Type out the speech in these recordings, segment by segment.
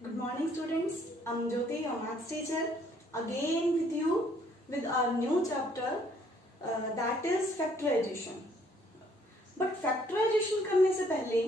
Good morning students, I'm Jyoti, your maths teacher, again with you with our new chapter that is factorization. But factorization करने से पहले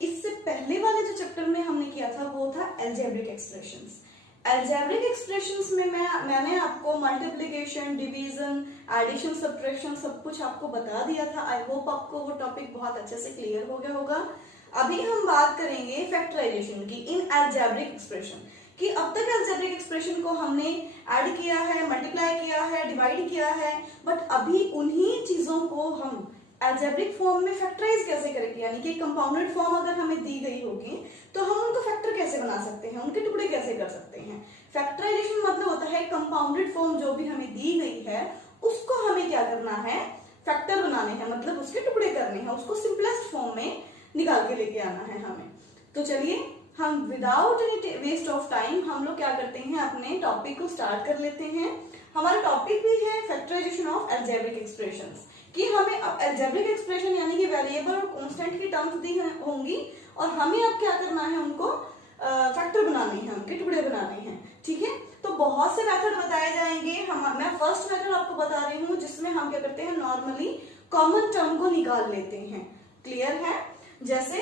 इससे पहले वाले जो चैप्टर में हमने किया था वो था algebraic expressions. Algebraic expressions में मैंने आपको मल्टीप्लिकेशन, डिवीजन, एडिशन, सब्ट्रैक्शन सब कुछ आपको बता दिया था. आई होप आपको वो टॉपिक बहुत अच्छे से क्लियर हो गया होगा. अभी हम बात करेंगे फैक्टराइजेशन की इन अलजेब्रिक एक्सप्रेशन कि अब तक अलजेब्रिक एक्सप्रेशन को हमने ऐड किया है, मल्टीप्लाई किया है, डिवाइड किया है, बट अभी उन्हीं चीजों को हम अलजेब्रिक फॉर्म में फैक्टराइज कैसे करेंगे, यानी कि कंपाउंडेड फॉर्म अगर हमें दी गई होगी तो हम उनको फैक्टर कैसे बना सकते हैं, उनके टुकड़े कैसे कर सकते हैं. फैक्टराइजेशन मतलब होता है कंपाउंडेड फॉर्म जो भी हमें दी गई है उसको हमें क्या करना है, फैक्टर बनाने हैं, मतलब उसके टुकड़े करने हैं, उसको सिंपलेस्ट फॉर्म में निकाल के लेके आना है हमें. तो चलिए हम without any waste of time हम लोग क्या करते हैं, अपने टॉपिक को स्टार्ट कर लेते हैं. हमारा टॉपिक भी है फैक्टराइजेशन ऑफ अलजेब्रिक एक्सप्रेशंस कि हमें अब अलजेब्रिक एक्सप्रेशन यानी कि वेरिएबल और कांस्टेंट की टर्म्स दी होंगी और हमें अब क्या करना है, उनको फैक्टर बनाने हैं, उनके टुकड़े बनाने हैं. ठीक है, तो बहुत से मेथड बताए जाएंगे. मैं फर्स्ट मेथड आपको बता रही हूँ जिसमें हम क्या करते हैं, नॉर्मली कॉमन टर्म को निकाल लेते हैं. क्लियर है? जैसे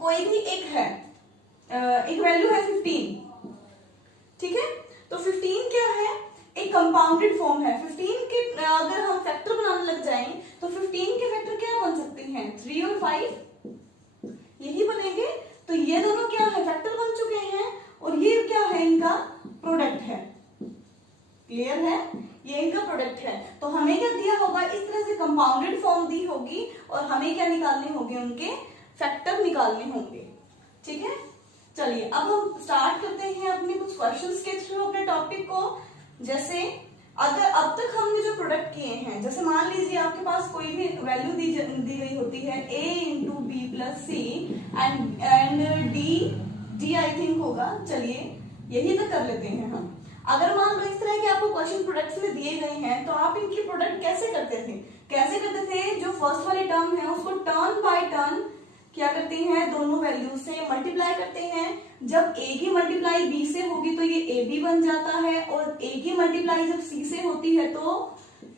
कोई भी एक वैल्यू है 15. ठीक है, तो 15 क्या है, एक कंपाउंडेड फॉर्म है. 15 के अगर हम फैक्टर बनाने लग जाएं तो 15 के फैक्टर क्या बन सकते हैं, 3 और 5 यही बनेंगे. तो ये दोनों क्या है, फैक्टर बन चुके हैं और ये क्या है, इनका प्रोडक्ट है. क्लियर है, ये इनका प्रोडक्ट है. तो हमें क्या दिया होगा, इस तरह से कंपाउंडेड फॉर्म दी होगी और हमें क्या निकालने होंगे, उनके फैक्टर निकालने होंगे. ठीक है, चलिए अब हम स्टार्ट करते हैं अपने कुछ क्वेश्चंस के थ्रू अपने टॉपिक को. जैसे अगर अब तक हमने जो प्रोडक्ट किए हैं, जैसे मान लीजिए आपके पास कोई भी वैल्यू दी गई होती है a into B plus C and D I think होगा. चलिए यही तक कर लेते हैं हम. अगर मान लो इस तरह के आपको क्वेश्चन प्रोडक्ट्स में दिए गए हैं तो आप इनकी प्रोडक्ट कैसे करते थे, जो फर्स्ट वाली टर्म है उसको टर्न बाय टर्न क्या करते हैं, दोनों वैल्यू से मल्टीप्लाई करते हैं. जब a की मल्टीप्लाई b से होगी तो ये ab बन जाता है और a की मल्टीप्लाई जब c से होती है तो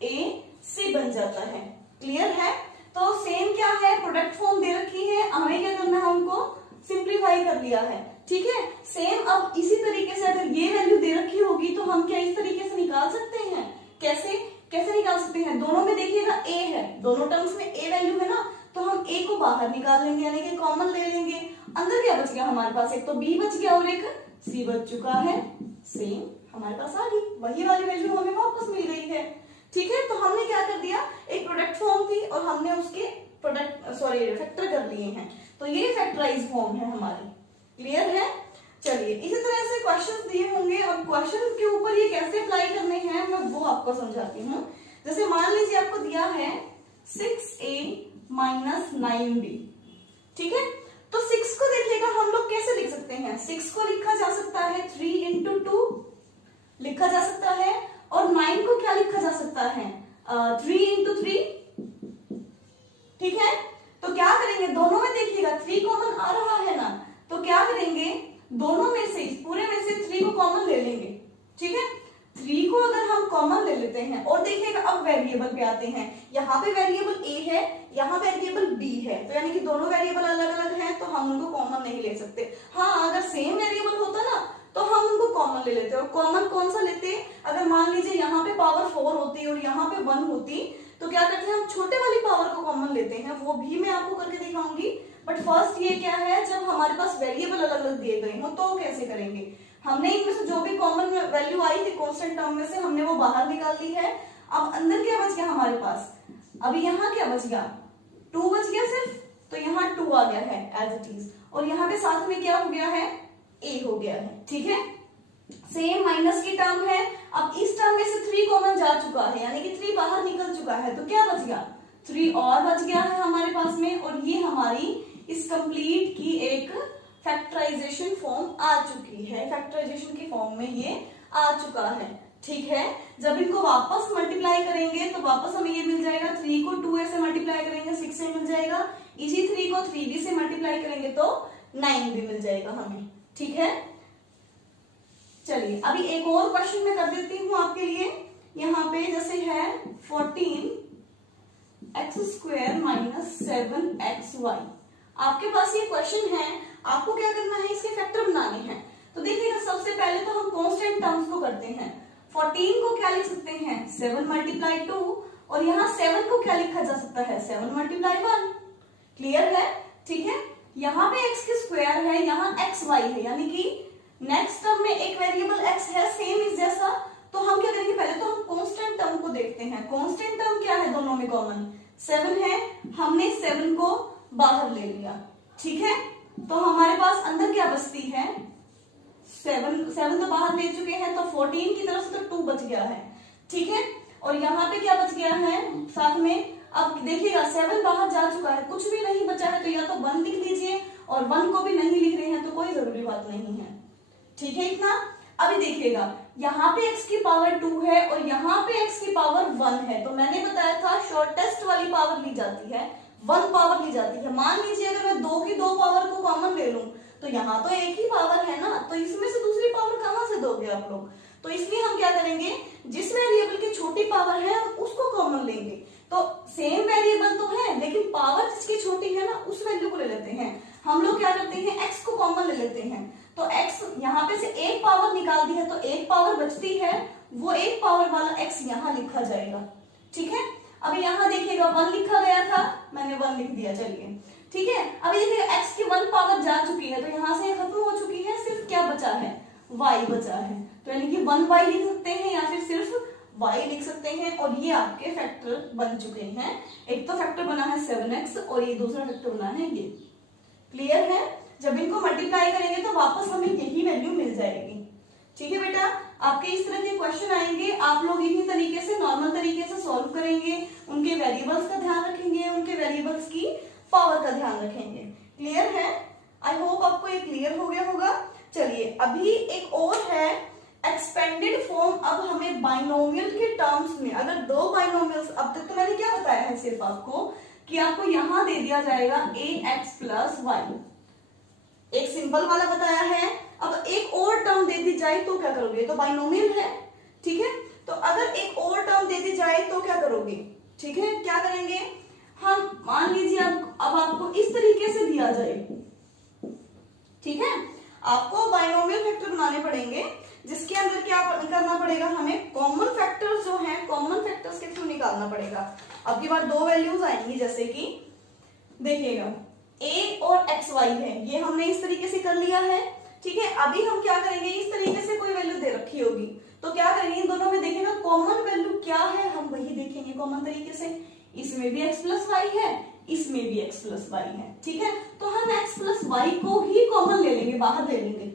ac बन जाता है. क्लियर है? तो सेम क्या है, प्रोडक्ट फॉर्म दे रखी है, हमें क्या करना है, उनको सिंप्लीफाई कर लिया है. ठीक है, सेम अब इसी तरीके से अगर ये वैल्यू दे रखी होगी तो हम क्या इस तरीके से निकाल सकते हैं. कैसे निकाल सकते हैं, दोनों में देखिएगा a है, दोनों टर्म्स में a वैल्यू है ना, तो हम a को बाहर निकाल लेंगे यानी कि कॉमन ले लेंगे. अंदर क्या बच गया हमारे पास, एक तो b बच गया और एक c बच चुका है. सेम हमारे पास आ गई, वही वाली वैल्यू हमें वापस मिल गई है. ठीक है, तो हमने क्या कर दिया, एक प्रोडक्ट फॉर्म थी और हमने उसके फैक्टर कर लिए हैं. तो ये फैक्टराइज फॉर्म है हमारी. क्लियर है? चलिए इसी तरह से क्वेश्चंस दिए होंगे और क्वेश्चन के ऊपर ये कैसे अप्लाई करने हैं मैं वो आपको समझाती हूँ. जैसे मान लीजिए आपको दिया है 6a माइनस 9b. ठीक है, तो 6 को देखिएगा हम लोग कैसे लिख सकते हैं, 6 को लिखा जा सकता है 3 इंटू 2 लिखा जा सकता है और 9 को क्या लिखा जा सकता है, 3 इंटू 3. ठीक है, तो क्या करेंगे, दोनों में देखिएगा 3 कॉमन आ रहा है ना, तो क्या करेंगे, दोनों में से पूरे में से 3 को कॉमन ले लेंगे. ठीक है, 3 को अगर हम कॉमन ले लेते हैं और देखिएगा अब वेरिएबल पे आते हैं, यहाँ पे वेरिएबल a है, यहाँ वेरिएबल b है, तो यानी कि दोनों वेरिएबल अलग अलग हैं तो हम उनको कॉमन नहीं ले सकते. हाँ, अगर सेम वेरिएबल होता ना तो हम उनको कॉमन ले लेते. और कॉमन कौन सा लेते, अगर मान लीजिए यहाँ पे पावर 4 होती और यहाँ पे 1 होती तो क्या करते हैं, हम छोटे वाली पावर को कॉमन लेते हैं. वो भी मैं आपको करके दिखाऊंगी. बट फर्स्ट ये क्या है, जब हमारे पास वेरिएबल अलग अलग दिए गए हो तो कैसे करेंगे, हमने इनमें से जो भी कॉमन वैल्यू आई थी कांस्टेंट टर्म में से हमने वो बाहर निकाल ली है. अब अंदर क्या बच गया हमारे पास, अभी यहाँ क्या बच गया, 2 बच गया सिर्फ, तो यहाँ 2 आ गया है एज इट इज और यहाँ पे साथ में क्या हो गया है, a हो गया है. ठीक है, सेम माइनस की टर्म है. अब इस टर्म में से 3 कॉमन जा चुका है यानी कि 3 बाहर निकल चुका है, तो क्या बच गया, 3 और बच गया है हमारे पास में. और ये हमारी इस कंप्लीट की एक फैक्टराइजेशन फॉर्म आ चुकी है, फैक्टराइजेशन की फॉर्म में ये आ चुका है. ठीक है, जब इनको वापस मल्टीप्लाई करेंगे तो वापस हमें ये मिल जाएगा, 3 को 2a से मल्टीप्लाई करेंगे 6 से मिल जाएगा, इसी 3 को 3b से मल्टीप्लाई करेंगे तो 9 भी मिल जाएगा हमें. ठीक है, चलिए अभी एक और क्वेश्चन मैं कर देती हूं आपके लिए। यहाँ पे जैसे है 14x² माइनस 7xy। आपके पास ये क्वेश्चन है, आपको क्या करना है, इसके फैक्टर बनाने हैं। तो देखिएगा सबसे पहले तो हम कांस्टेंट टर्म्स को करते हैं। 14 को क्या लिख सकते हैं 7 मल्टीप्लाई 2, और यहाँ 7 को क्या लिखा जा सकता है 7 मल्टीप्लाई 1। क्लियर है, ठीक है। यहाँ पे x की स्क्वायर है, यहाँ xy है, यानी कि नेक्स्ट टर्म में एक वेरिएबल x है सेम इस जैसा। तो हम क्या करेंगे, पहले तो हम कांस्टेंट टर्म को देखते हैं। कांस्टेंट टर्म क्या है, दोनों में कॉमन 7 है, हमने 7 को बाहर ले लिया, ठीक है। तो हमारे पास अंदर क्या बचती है 7 तो बाहर ले चुके हैं, तो 14 की तरफ से तो 2 बच गया है, ठीक है। और यहाँ पे क्या बच गया है साथ में, अब देखिएगा 7 बाहर जा चुका है, कुछ भी नहीं बचा है, तो या तो 1 लिख लीजिए, और 1 को भी नहीं लिख रहे हैं तो कोई जरूरी बात नहीं है, ठीक है इतना। अभी देखिएगा यहाँ पे x की पावर 2 है और यहाँ पे x की पावर 1 है, तो मैंने बताया था शॉर्टेस्ट वाली पावर ली जाती है, 1 पावर ली जाती है। मान लीजिए अगर मैं 2 की 2 पावर को कॉमन ले लूं, तो यहाँ तो एक ही पावर है ना, तो इसमें से दूसरी पावर कहां से दोगे आप लोग। तो इसलिए हम क्या करेंगे, जिस वेरिएबल की छोटी पावर है उसको कॉमन लेंगे। तो सेम वेरिएबल तो है, लेकिन पावर जिसकी छोटी है ना उस वैल्यू को ले लेते हैं। हम लोग क्या करते हैं, x को कॉमन ले लेते हैं। तो x यहाँ पे से एक पावर निकाल दी है, तो एक पावर बचती है, वो एक पावर वाला x यहाँ लिखा जाएगा, ठीक है। अभी यहाँ देखिएगा 1 लिखा गया था, मैंने 1 लिख दिया, चलिए ठीक है। अभी देखिए x की 1 पावर जा चुकी है, तो यहाँ से खत्म हो चुकी है, सिर्फ क्या बचा है y बचा है। तो यानी कि 1y लिख सकते हैं या फिर सिर्फ y लिख सकते हैं, और ये आपके फैक्टर बन चुके हैं। एक तो फैक्टर बना है 7x और ये दूसरा फैक्टर बना है ये। क्लियर है, जब इनको मल्टीप्लाई करेंगे तो वापस हमें यही वैल्यू मिल जाएगी, ठीक है बेटा। आपके इस तरह के क्वेश्चन आएंगे, आप लोग इन्हीं तरीके से नॉर्मल तरीके से सॉल्व करेंगे, उनके वेरिएबल्स का ध्यान रखेंगे, उनके वेरिएबल्स की पावर का ध्यान रखेंगे। क्लियर है, आई होप आपको ये क्लियर हो गया होगा। चलिए अभी एक और है एक्सपेंडेड फॉर्म। अब हमें बाइनोमियल के टर्म्स में, अगर दो बाइनोमियल्स, अब तक तो मैंने क्या बताया है सिर्फ आपको कि आपको यहां दे दिया जाएगा ax प्लस वाई, एक सिंपल वाला बताया है। अब एक और टर्म दे दी जाए तो क्या करोगे, तो बाइनोमियल है, ठीक है। तो अगर एक और टर्म दे दी जाए तो क्या करोगे, ठीक है, क्या करेंगे हम, मान लीजिए अब आपको इस तरीके से दिया जाए, ठीक है। आपको बाइनोमियल फैक्टर बनाने पड़ेंगे, जिसके अंदर क्या करना पड़ेगा, हमें कॉमन फैक्टर्स जो हैं, कॉमन फैक्टर्स के थ्रू निकालना पड़ेगा। अब की बार दो वैल्यूज आएंगी, जैसे कि देखिएगा a और xy है, ये हमने इस तरीके से कर लिया है, ठीक है। अभी हम क्या करेंगे, इस तरीके से कोई वैल्यू दे रखी होगी, तो क्या करेंगे, इन दोनों में देखिएगा कॉमन वैल्यू क्या है, हम वही देखेंगे कॉमन तरीके से। इसमें भी x प्लस वाई है, इसमें भी x प्लस वाई है, ठीक है। तो हम x प्लस वाई को ही कॉमन ले लेंगे, बाहर ले लेंगे,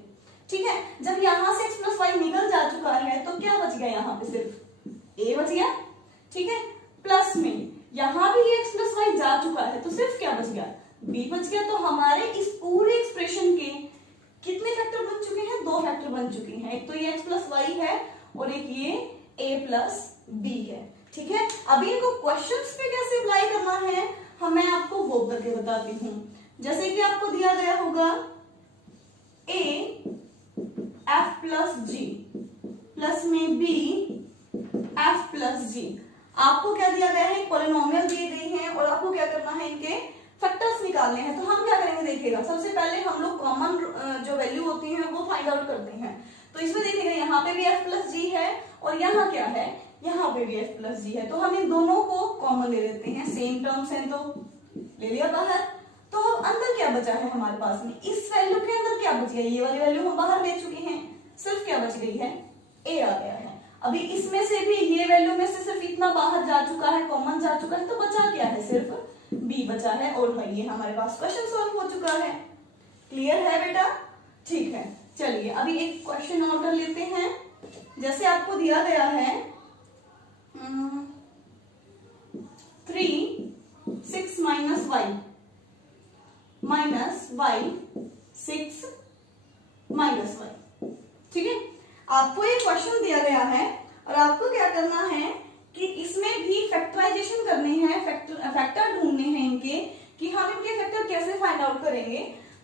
ठीक है। जब यहां से x प्लस वाई निकल जा चुका है, तो क्या बच गया, यहाँ पे सिर्फ a बच गया, ठीक है। प्लस में यहां भी x प्लस वाई जा चुका है, तो सिर्फ क्या बच गया, b बच गया। तो हमारे इस पूरे एक्सप्रेशन के कितने फैक्टर बन चुके हैं, दो फैक्टर बन चुके हैं। एक तो ये x प्लस वाई है और एक ये a प्लस b है, ठीक है। अभी इनको क्वेश्चंस पे कैसे अप्लाई करना है, मैं आपको वो करके बताती हूँ। जैसे कि आपको दिया गया होगा a f plus g plus में b f प्लस g, आपको क्या दिया गया है, पॉलिनोमियल दिए गए हैं और आपको क्या करना है, इनके फैक्टर्स निकालने हैं। तो हम क्या करेंगे, देखिएगा सबसे पहले हम लोग कॉमन जो वैल्यू होती है वो फाइंड आउट करते हैं। तो इसमें देखिएगा यहाँ पे भी f प्लस जी है और यहाँ क्या है, यहाँ पे भी f प्लस जी है। तो हम इन दोनों को कॉमन ले लेते हैं, सेम टर्म्स हैं तो ले लिया बाहर। तो अब अंदर क्या बचा है हमारे पास में, इस वैल्यू के अंदर क्या बच गया, ये वाली वैल्यू हम बाहर ले चुके हैं, सिर्फ क्या बच गई है, a आ गया है। अभी इसमें से भी ये वैल्यू में से सिर्फ इतना बाहर जा चुका है, कॉमन जा चुका है, तो बचा क्या है, सिर्फ b बचा है। और भाई ये हमारे पास क्वेश्चन सॉल्व हो चुका है। क्लियर है बेटा, ठीक है। चलिए अभी एक क्वेश्चन और कर लेते हैं। जैसे आपको दिया गया है 3 6 minus Y minus Y 6 minus Y, ठीक है। आपको ये क्वेश्चन दिया गया है और आपको क्या करना है कि इसमें भी फैक्टराइजेशन करने हैं, फैक्टर ढूंढने हैं इनके, कि हम इनके फैक्टर कैसे फाइंड आउट करेंगे।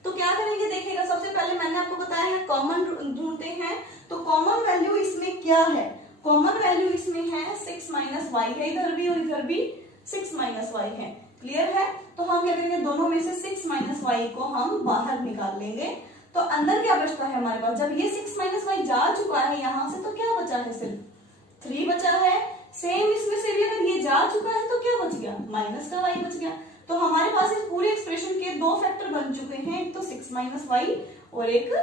तो क्या करेंगे, देखिएगा सबसे पहले मैंने आपको बताया है कॉमन ढूंढते हैं, तो कॉमन वैल्यू इसमें क्या है, कॉमन वैल्यू इसमें है 6 माइनस वाई है, इधर भी और इधर भी 6 माइनस वाई है। क्लियर है? तो हम क्या करेंगे, दोनों में से 6 माइनस वाई को हम बाहर निकाल लेंगे। तो अंदर क्या बचता है हमारे पास, जब ये 6 माइनस वाई जा चुका है यहां से, तो क्या बचा है, सिर्फ 3 बचा है। सेम इसमें से भी अगर ये जा चुका है तो क्या बच गया, माइनस का वाई बच गया। तो हमारे पास इस पूरे एक्सप्रेशन के दो फैक्टर बन चुके हैं, एक तो 6 माइनस वाई और एक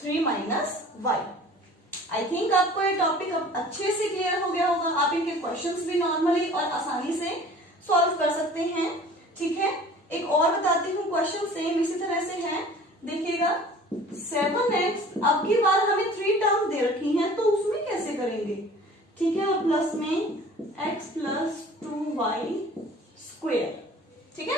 3 माइनस वाई। आई थिंक आपको ये टॉपिक अब अच्छे से क्लियर हो गया होगा। आप इनके क्वेश्चंस भी नॉर्मली और आसानी से सॉल्व कर सकते हैं। ठीक है, एक और बताती हूँ, क्वेश्चन सेम इसी तरह से है। देखिएगा 7x, अब की बार हमें 3 टर्म दे रखी हैं, तो उसमें कैसे करेंगे। ठीक है, और प्लस में x प्लस 2y स्क्वेयर। ठीक है,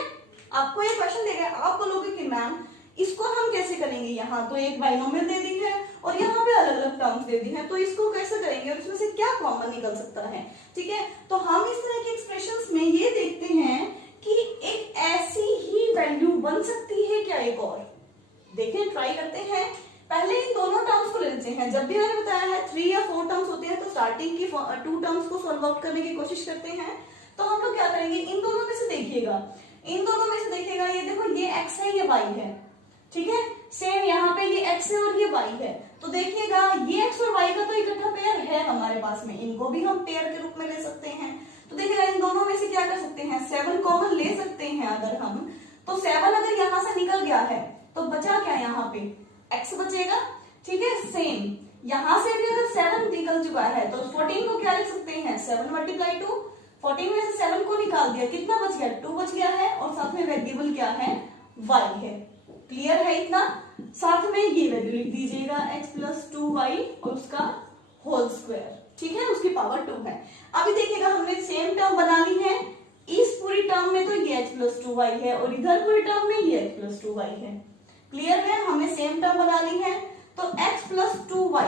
आपको ये क्वेश्चन देगा, आप बोलोगे कि मैम इसको हम कैसे करेंगे, यहाँ तो एक बाइनोमियल दे दी है और यहाँ पे अलग अलग टर्म्स दे दी है, तो इसको कैसे करेंगे और इसमें से क्या कॉमन निकल सकता है। ठीक है, तो हम इस तरह के एक्सप्रेशंस में ये देखते हैं कि एक ऐसी ही वैल्यू बन सकती है क्या, एक और देखें, ट्राई करते हैं। पहले इन दोनों टर्म्स को ले लेते हैं। जब भी मैंने बताया है 3 या 4 टर्म्स होते हैं तो स्टार्टिंग की 2 टर्म्स को सॉल्व आउट करने की कोशिश करते हैं। तो हम लोग क्या करेंगे, इन दोनों में से देखिएगा, इन दोनों में से देखिएगा, ये देखो ये x है, ये y है। ठीक है, सेम यहाँ पे ये x है और ये y है। तो देखिएगा ये x और y का तो इकट्ठा पेयर है हमारे पास में, इनको भी हम पेयर के रूप में ले सकते हैं। तो देखिएगा इन दोनों में से क्या कर सकते हैं, 7 कॉमन ले सकते हैं अगर हम, तो 7 अगर यहाँ से निकल गया है तो बचा क्या, यहाँ पे x बचेगा। ठीक है, सेम यहाँ से भी अगर 7 निकल चुका है तो 14 को क्या लिख सकते हैं, 7 मल्टीप्लाई 2। 14 में से 7 को निकाल दिया, कितना बच गया, 2 बच गया है, और साथ में वेरिएबल क्या है, y है। क्लियर है इतना? साथ में ये वैल्यू लिख दीजिएगा x प्लस 2y और उसका होल स्क्वायर। ठीक है, उसकी पावर 2 है। अभी देखिएगा हमने सेम टर्म बना ली है, इस पूरी टर्म में तो ये x प्लस 2y है और इधर पूरी टर्म में ये x प्लस 2y है। क्लियर है, हमने सेम टर्म बना ली है। तो x प्लस 2y,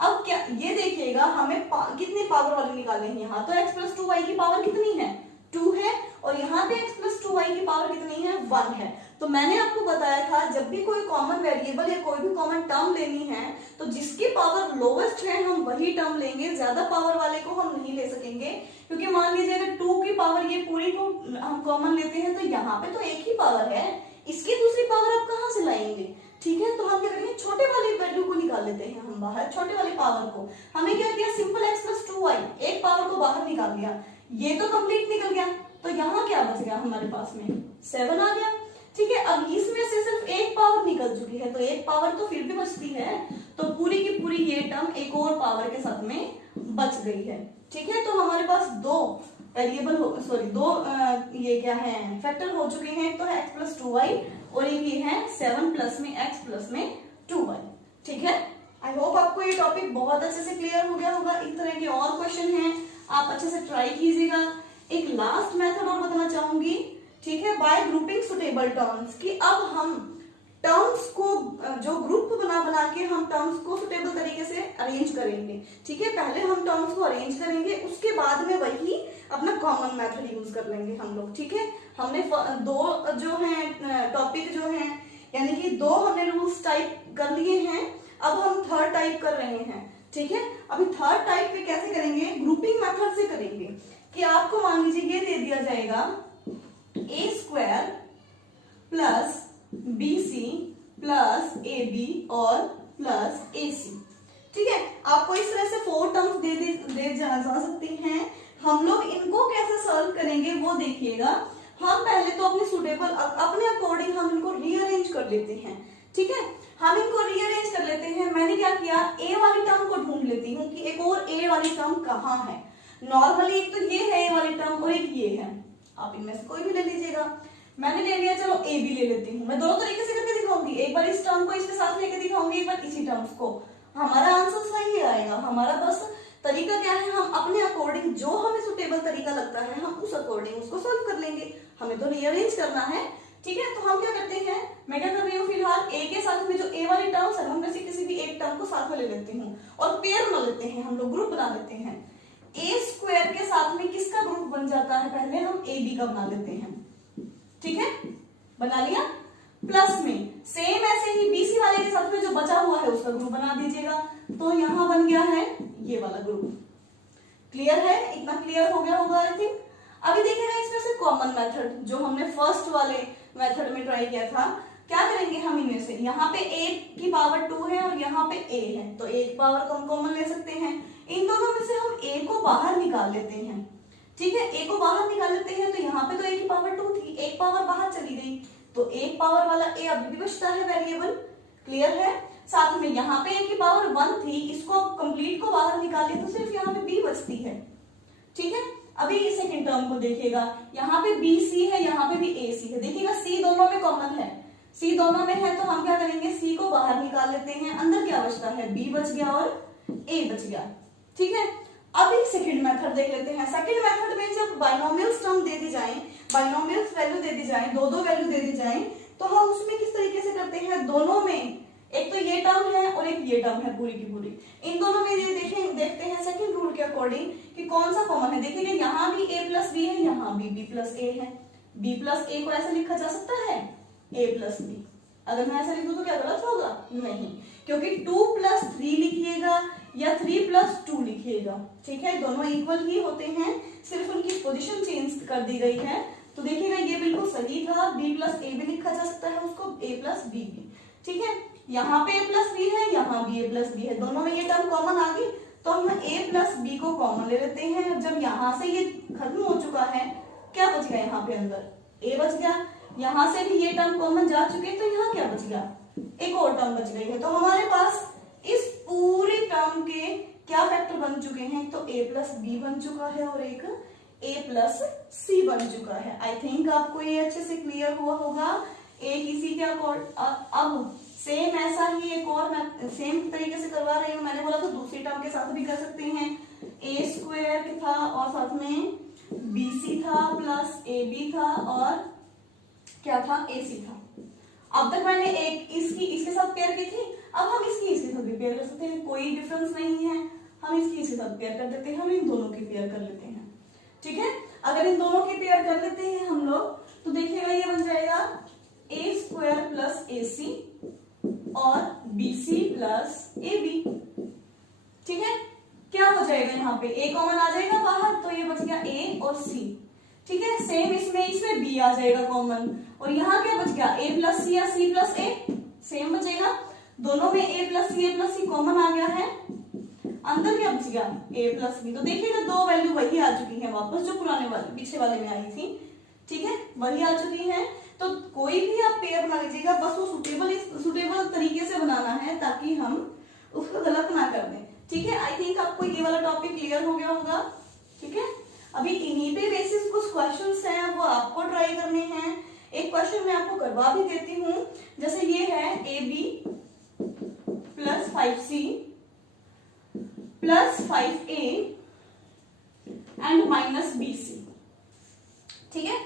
अब क्या ये देखिएगा हमें कितनी पावर वाली निकालनी है, यहाँ तो x प्लस 2y की पावर कितनी है, 2 है, और यहाँ पे x प्लस 2y की पावर कितनी है, 1 है। तो मैंने आपको बताया था जब भी कोई कॉमन वेरिएबल या कोई भी कॉमन टर्म लेनी है तो जिसकी पावर लोवेस्ट है हम वही टर्म लेंगे, ज्यादा पावर वाले को हम नहीं ले सकेंगे। क्योंकि मान लीजिए अगर 2 की पावर ये पूरी को हम कॉमन लेते हैं तो यहाँ पे तो एक ही पावर है, इसकी दूसरी पावर आप कहाँ से लाएंगे। ठीक है, तो हम क्या करेंगे, छोटे वाली वैल्यू को निकाल लेते हैं हम बाहर, छोटे वाली पावर को। हमें क्या किया, सिंपल x प्लस 2y, एक पावर को बाहर निकाल दिया, ये तो कंप्लीट निकल गया। तो यहाँ क्या बच गया हमारे पास में, 7 आ गया। ठीक है, अब इसमें से सिर्फ एक पावर निकल चुकी है, तो एक पावर तो फिर भी बचती है, तो पूरी की पूरी ये टर्म एक और पावर के साथ में बच गई है। ठीक है, तो हमारे पास दो वेरिएबल दो ये क्या है, फैक्टर हो चुके हैं। तो है x प्लस 2y और एक ये है 7 प्लस में x प्लस में 2y। ठीक है, आई होप आपको ये टॉपिक बहुत अच्छे से क्लियर हो गया होगा। इस तरह के और क्वेश्चन हैं, आप अच्छे से ट्राई कीजिएगा। एक लास्ट मेथड और बताना चाहूंगी, ठीक है, बाय ग्रुपिंग सुटेबल टर्म्स, कि अब हम टर्म्स को जो ग्रुप बना के हम टर्म्स को सुटेबल तरीके से अरेंज करेंगे। ठीक है, पहले हम टर्म्स को अरेंज करेंगे, उसके बाद में वही अपना कॉमन मेथड यूज कर लेंगे हम लोग। ठीक है, हमने दो जो है टॉपिक जो है, यानी कि 2 हमने रूल्स टाइप कर लिए हैं, अब हम थर्ड टाइप कर रहे हैं। ठीक है, अभी थर्ड टाइप पे कैसे करेंगे, ग्रुपिंग मेथड से करेंगे। कि आपको मान लीजिए ये दे दिया जाएगा a square plus bc plus ab और प्लस ac। ठीक है, आपको इस तरह से 4 टर्म्स दे जा सकती हैं। हम लोग इनको कैसे सॉल्व करेंगे वो देखिएगा। हम पहले तो अपने सुटेबल अपने अकॉर्डिंग हम इनको रीअरेंज कर लेते हैं। ठीक है, हम इनको रीअरेंज कर लेते हैं। मैंने क्या किया, a वाली टर्म को ढूंढ लेती हूँ कि एक और a वाली टर्म कहाँ है। नॉर्मली एक तो ये है a वाली टर्म और एक ये है, आप इनमें से कोई भी ले लीजिएगा। मैंने ले लिया, चलो a भी ले लेती हूँ। मैं दोनों तरीके से करके दिखाऊंगी, एक बार इस टर्म को इसके साथ लेके दिखाऊंगी, एक बार इसी टर्म्स को। हमारा आंसर सही आएगा। हमारा बस तरीका क्या है, हम अपने अकॉर्डिंग जो हमें सुटेबल तरीका लगता है हम उस अकॉर्डिंग उसको सॉल्व कर लेंगे। हमें तो रीअरेंज करना है। ठीक है, तो हम क्या करते हैं, मैं क्या कर रही हूँ फिलहाल a के साथ में जो a वाली टर्म्स है उनमें से किसी भी एक टर्म को साथ में ले लेती हूँ और पेयर बना लेते हैं, हम लोग ग्रुप बना लेते हैं। a स्क्वायर के साथ में किसका ग्रुप बन जाता है, पहले हम ab का बना लेते हैं। ठीक है, बना लिया। प्लस में सेम ऐसे ही बीसी वाले के साथ में जो बचा हुआ है उसका ग्रुप बना दीजिएगा। तो यहां बन गया है ये वाला ग्रुप। क्लियर है? इतना क्लियर हो गया होगा आई थिंक। अभी देखिएगा इसमें से कॉमन मेथड जो हमने फर्स्ट वाले मेथड में ट्राई किया था, क्या करेंगे हम इनमें से, यहाँ पे a की पावर 2 है और यहाँ पे a है, तो a की पावर कम कॉमन ले सकते हैं। इन दोनों में से हम a को बाहर निकाल लेते हैं। ठीक है, a को बाहर निकाल लेते हैं, तो यहाँ पे तो a की पावर 2 थी, एक पावर बाहर चली गई, तो एक पावर वाला a अभी भी बचता है वेरिएबल। क्लियर है? साथ में यहाँ पे a की पावर 1 थी, इसको कंप्लीट को बाहर निकाले तो सिर्फ यहाँ पे b बचती है। ठीक है, अभी सेकंड टर्म को देखिएगा, यहाँ पे बी सी है, यहाँ पे भी ए सी है। देखिएगा सी दोनों में कॉमन है, सी दोनों में है, तो हम क्या करेंगे, सी को बाहर निकाल लेते हैं। अंदर क्या बचता है, बी बच गया और ए बच गया। ठीक है, अभी सेकंड मेथड देख लेते हैं। सेकंड मेथड में जब बाइनोमियल्स टर्म दे दी जाए, बाइनोमियल्स वैल्यू दे दी जाए, दो वैल्यू दे दी जाए, तो हम उसमें किस तरीके से करते हैं, दोनों में एक तो ये टर्म है और एक ये टर्म है पूरी की पूरी, इन दोनों में ये देखते हैं सेकंड रूल के अकॉर्डिंग कि कौन सा कॉमन है। देखिए यहाँ भी a प्लस बी है, यहाँ भी b प्लस ए है। b प्लस ए को ऐसे लिखा जा सकता है a प्लस बी। अगर मैं ऐसा लिख दूं तो क्या गलत होगा? नहीं, क्योंकि 2 प्लस 3 लिखिएगा या 3 प्लस 2 लिखिएगा। ठीक है, दोनों इक्वल ही होते हैं, सिर्फ उनकी पोजीशन चेंज कर दी गई है। तो देखिएगा ये बिल्कुल सही था, b प्लस ए भी लिखा जा सकता है उसको, a प्लस बी भी। ठीक है, यहाँ पे a प्लस बी है, यहाँ भी a प्लस बी है, दोनों में ये टर्म कॉमन आ गई, तो हम a प्लस बी को कॉमन ले लेते हैं। जब यहाँ से ये खत्म हो चुका है, क्या बच गया यहाँ पे अंदर, a बच गया। यहाँ से भी ये टर्म कॉमन जा चुके, तो यहाँ क्या बच गया, एक और टर्म बच गई है। तो हमारे पास इस पूरी टर्म के क्या फैक्टर बन चुके हैं, तो a प्लस बी बन चुका है और एक a प्लस सी बन चुका है। आई थिंक आपको ये अच्छे से क्लियर हुआ होगा। एक इसी के अब सेम ऐसा ही एक और मैं सेम तरीके से करवा रही हूँ। मैंने बोला तो दूसरी टर्म के साथ भी कर सकते हैं, a स्क्वायर था और साथ में bc था प्लस ab था और क्या था, ac था। अब तक मैंने एक इसके साथ पेयर की थी, अब हम इसके साथ भी पेयर कर सकते हैं, कोई डिफरेंस नहीं है। हम इसके साथ पेयर कर देते हैं, हम इन दोनों की पेयर कर लेते हैं। ठीक है, अगर इन दोनों की पेयर कर लेते हैं हम लोग, तो देखिएगा ये बन जाएगा a स्क्वायर प्लस ac और bc प्लस ab। ठीक है, क्या हो जाएगा, यहाँ पे a कॉमन आ जाएगा बाहर, तो ये बच गया a और c। ठीक है, सेम इसमें b आ जाएगा कॉमन, और यहाँ क्या बच गया, a प्लस सी या c प्लस a, सेम बचेगा। दोनों में a प्लस सी कॉमन आ गया है, अंदर क्या बच गया, a प्लस बी। तो देखिएगा दो वैल्यू वही आ चुकी है वापस, जो पुराने वाले पीछे वाले में आई थी। ठीक है, वही आ चुकी है। तो कोई भी आप पेयर बना लीजिएगा, बस वो सुटेबल तरीके से बनाना है ताकि हम उसको गलत ना कर दें। ठीक है, आई थिंक आपको ये वाला टॉपिक क्लियर हो गया होगा। ठीक है, अभी इन्हीं पे बेसिस कुछ क्वेश्चंस हैं, वो आपको ट्राई करने हैं। एक क्वेश्चन मैं आपको करवा भी देती हूँ, जैसे ये है ab plus 5c plus 5a and minus bc। ठीक है,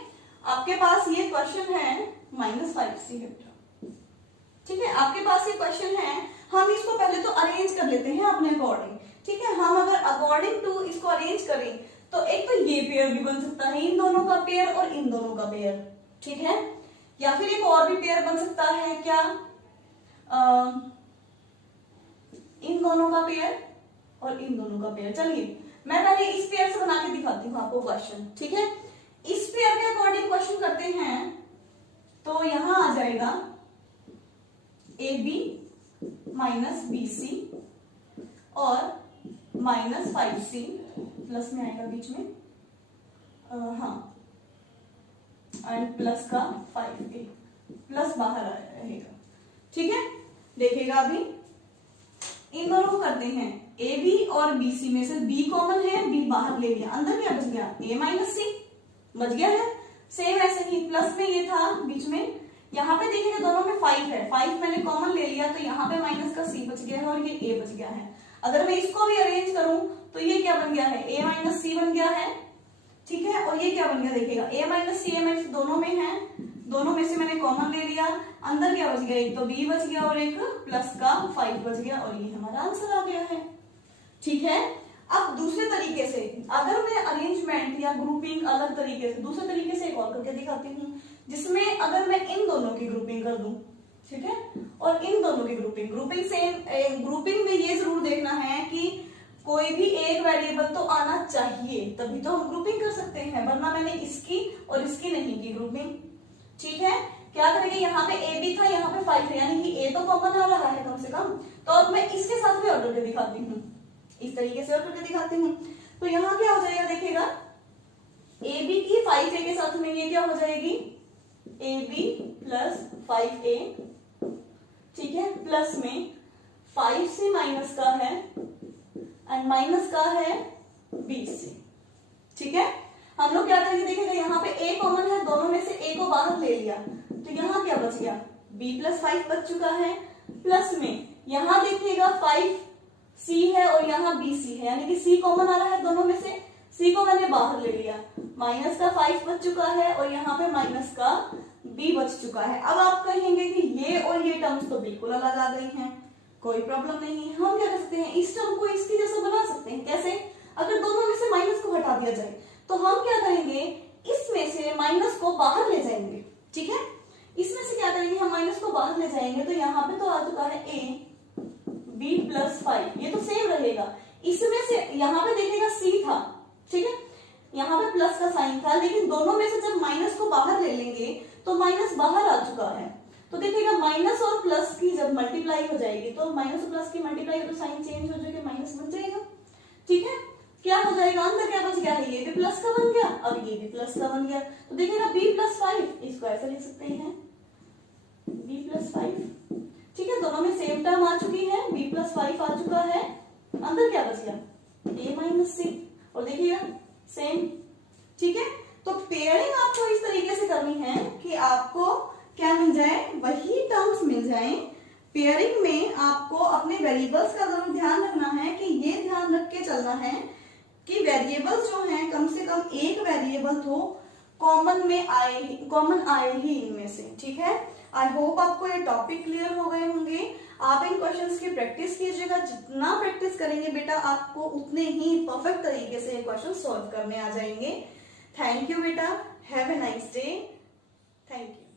आपके पास ये क्वेश्चन है माइनस 5c है। ठीक है, आपके पास ये क्वेश्चन है, हम इसको पहले तो अरेंज कर लेते हैं अपने अकॉर्डिंग। ठीक है, हम अगर अकॉर्डिंग टू इसको अरेंज करें तो एक तो ये पेयर भी बन सकता है, इन दोनों का पेयर और इन दोनों का पेयर। ठीक है, या फिर एक और भी पेयर बन सकता है, क्या इन दोनों का पेयर और इन दोनों का पेयर। चलिए मैं पहले इस पेयर से बना के दिखाती हूँ आपको क्वेश्चन। ठीक है, इस पेयर के अकॉर्डिंग क्वेश्चन करते हैं, तो यहां आ जाएगा ab माइनस bc और माइनस 5c प्लस में आएगा बीच में, हाँ, एंड प्लस का 5a, प्लस बाहर रहेगा। ठीक है, देखिएगा अभी इन दोनों को करते हैं, ab और bc में से b कॉमन है, b बाहर ले लिया, अंदर क्या बच गया, a माइनस c बच गया है। सेम ऐसे ही प्लस में ये था बीच में, यहाँ पे देखिएगा दोनों में 5 है, 5 मैंने कॉमन ले लिया, तो यहाँ पे माइनस का c बच गया है और ये a बच गया है। अगर मैं इसको भी अरेंज करूं तो ये क्या बन गया है, a माइनस सी बन गया है। ठीक है, और ये क्या बन गया, देखिएगा a माइनस सी दोनों में है, दोनों में से मैंने कॉमन ले लिया, अंदर क्या बच गया, एक तो b बच गया और एक प्लस का 5 बच गया, और ये हमारा आंसर आ गया है। ठीक है, अब दूसरे तरीके से अगर मैं अरेंजमेंट या ग्रुपिंग अलग तरीके से दूसरे तरीके से एक और करके दिखाती हूँ। जिसमें अगर मैं इन दोनों की ग्रुपिंग कर दूं, ठीक है, और इन दोनों की ग्रुपिंग सेम, ग्रुपिंग में ये जरूर देखना है कि कोई भी एक वेरिएबल तो आना चाहिए, तभी तो हम ग्रुपिंग कर सकते हैं, वरना मैंने इसकी और इसकी नहीं की ग्रुपिंग। ठीक है, क्या करेंगे, यहाँ पे ए बी था, यहाँ पे 5 है, यानी कि ए तो कॉमन आ रहा है कम से कम, तो अब मैं इसके साथ भी और करके दिखाती हूँ, इस तरीके से और करके दिखाती हूँ। तो यहाँ क्या हो जाएगा, देखिएगा ए बी की 5a के साथ में ये क्या हो जाएगी, ए बी प्लस 5a, ठीक है, प्लस में 5 से माइनस का है एंड माइनस का है 20 से। ठीक है, हम लोग क्या करेंगे, देखिएगा यहाँ पे a कॉमन है, दोनों में से a को बाहर ले लिया, तो यहाँ क्या बच गया, b प्लस 5 बच चुका है, प्लस में यहाँ देखिएगा 5c है और यहाँ bc है, यानी कि c कॉमन आ रहा है दोनों में से, c को मैंने बाहर ले लिया, माइनस का 5 बच चुका है और यहाँ पे माइनस का b बच चुका है। अब आप कहेंगे कि ये और ये टर्म्स तो बिल्कुल अलग आ गई हैं, कोई प्रॉब्लम नहीं है, हम क्या कर सकते हैं, इस टर्म को इसकी जैसा बना सकते हैं। कैसे, अगर दोनों में से माइनस को हटा दिया जाए तो हम क्या करेंगे, इसमें से माइनस को बाहर ले जाएंगे। ठीक है, इसमें से क्या करेंगे, हम माइनस को बाहर ले जाएंगे, तो यहाँ पे तो आ चुका है a b प्लस 5, ये तो सेम रहेगा। इसमें से यहाँ पे देखिएगा c था, ठीक है, यहाँ पे प्लस का साइन था, लेकिन दोनों में से जब माइनस को बाहर ले लेंगे तो माइनस बाहर आ चुका है, तो देखिएगा माइनस और प्लस की जब मल्टीप्लाई हो जाएगी, तो माइनस और प्लस की मल्टीप्लाई हो तो साइन चेंज हो जाएगा, माइनस बन जाएगा। ठीक है, क्या हो जाएगा, अंदर क्या बच गया है, ये भी प्लस का बन गया, अब ये भी प्लस का बन गया, तो देखिएगा b प्लस 5, इसको ऐसा लिख सकते हैं b प्लस 5। ठीक है, दोनों में सेम टर्म आ चुकी है, b प्लस 5 आ चुका है, अंदर क्या बच गया, a माइनस c, और देखिएगा सेम। ठीक है, तो पेयरिंग आपको इस तरीके से करनी है कि आपको क्या मिल जाए, वही टर्म्स मिल जाए। पेयरिंग में आपको अपने वेरिएबल्स का जरूर ध्यान रखना है कि ये ध्यान रख के चलना है कि वेरिएबल्स जो हैं कम से कम एक वेरिएबल तो कॉमन आए ही इनमें से। ठीक है, आई होप आपको ये टॉपिक क्लियर हो गए होंगे। आप इन क्वेश्चंस की प्रैक्टिस कीजिएगा, जितना प्रैक्टिस करेंगे बेटा आपको उतने ही परफेक्ट तरीके से ये क्वेश्चन सॉल्व करने आ जाएंगे। थैंक यू बेटा, have a nice day, thank you.